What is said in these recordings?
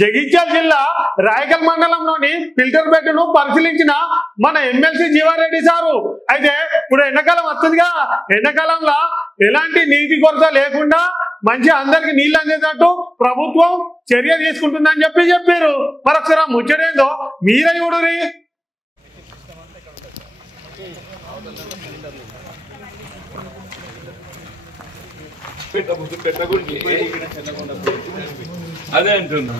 జగిత్యాల జిల్లా రాయకల్ మండలంలోని ఫిల్టర్ బెడ్ను పరిశీలించిన మన ఎమ్మెల్సీ జీవారెడ్డి సారు అయితే ఇప్పుడు ఎండాకాలం వస్తుందిగా, ఎండాకాలంలో ఎలాంటి నీటి కొరత లేకుండా మంచి అందరికి నీళ్లు అందేటట్టు ప్రభుత్వం చర్య తీసుకుంటుందని చెప్పారు. మరొకసారి ముచ్చటేందో మీరే చూడురి. అదే అంటున్నా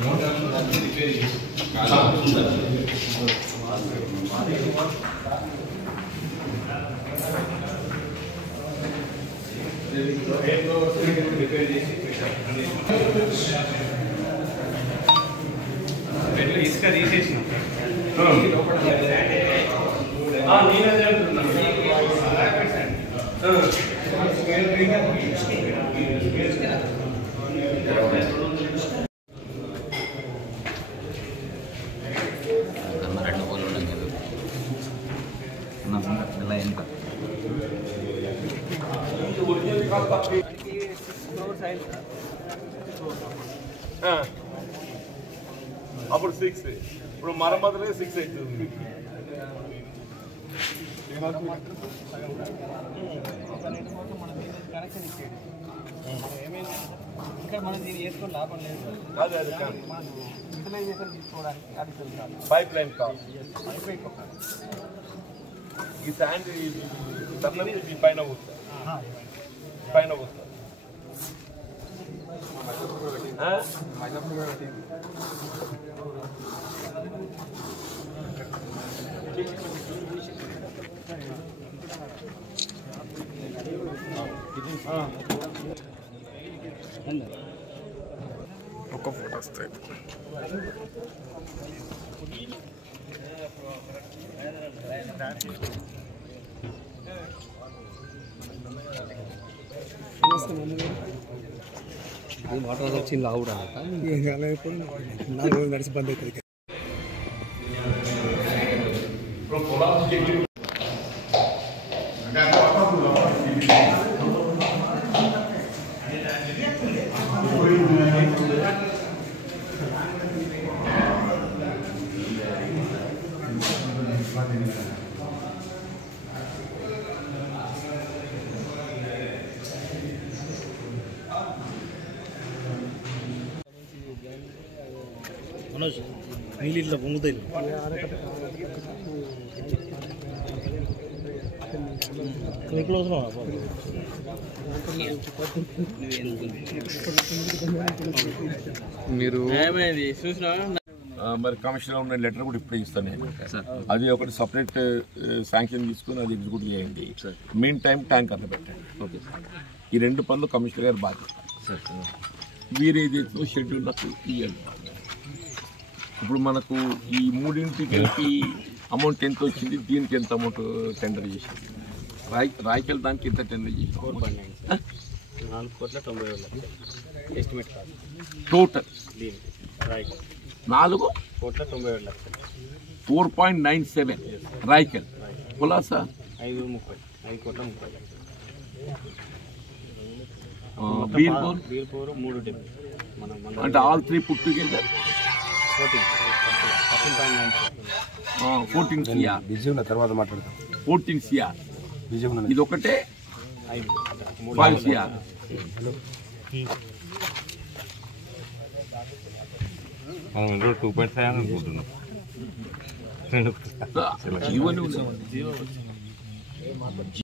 ఇసుక తీసేసి నేనదే అంటున్నా. అప్పుడు 6 ఇప్పుడు మరమ్మతులే 6 అవుతుంది. అదే అదే పైప్ లైన్ కాదు, ఈ శాండ్ ఈ పైన పోతుంది, పైన పోతుంది. ఒక ఫోటో వస్తాయి. వాటర్ వచ్చి లావుడా నడిచి బంద్ అవుతుంది. మనోజ్ నీళ్ళు ఇట్లా పొంగుతాయి. మీరు మరి కమిషనర్ ఉన్న లెటర్ కూడా ఇప్పుడే ఇస్తాను నేను. అది ఒకటి సపరేట్ శాంక్షన్ తీసుకుని అది ఎగ్జిక్యూట్ చేయండి. మెయిన్ టైం ట్యాంక్ అట్లా పెట్టండి. ఈ 2 పనులు కమిషనర్ గారు బాధ్యత. వీరేదైతే షెడ్యూల్ నాకు ఇవ్వండి. ఇప్పుడు మనకు ఈ 3 కలిపి అమౌంట్ ఎంత వచ్చింది, దీనికి ఎంత అమౌంట్ టెండర్ చేసింది, రాయకల్ దానికి ఎంత టెండర్ చేసింది? 4,90,00,000 ఎస్టిమేట్ కాదు టోటల్ 4,90,00,000 4.97 రాయకల్ పులాసా 5,30,00,000 బీర్పూర్ 3 అంటే ఆల్ 3 పుట్ టుగెదర్ 14 సిఆర్. తర్వాత మాట్లాడతాం. 14 సిఆర్ ఇది ఒకటే 5 సిఆర్. మనం 2.5 అనుకుంటున్నాం. జీవోని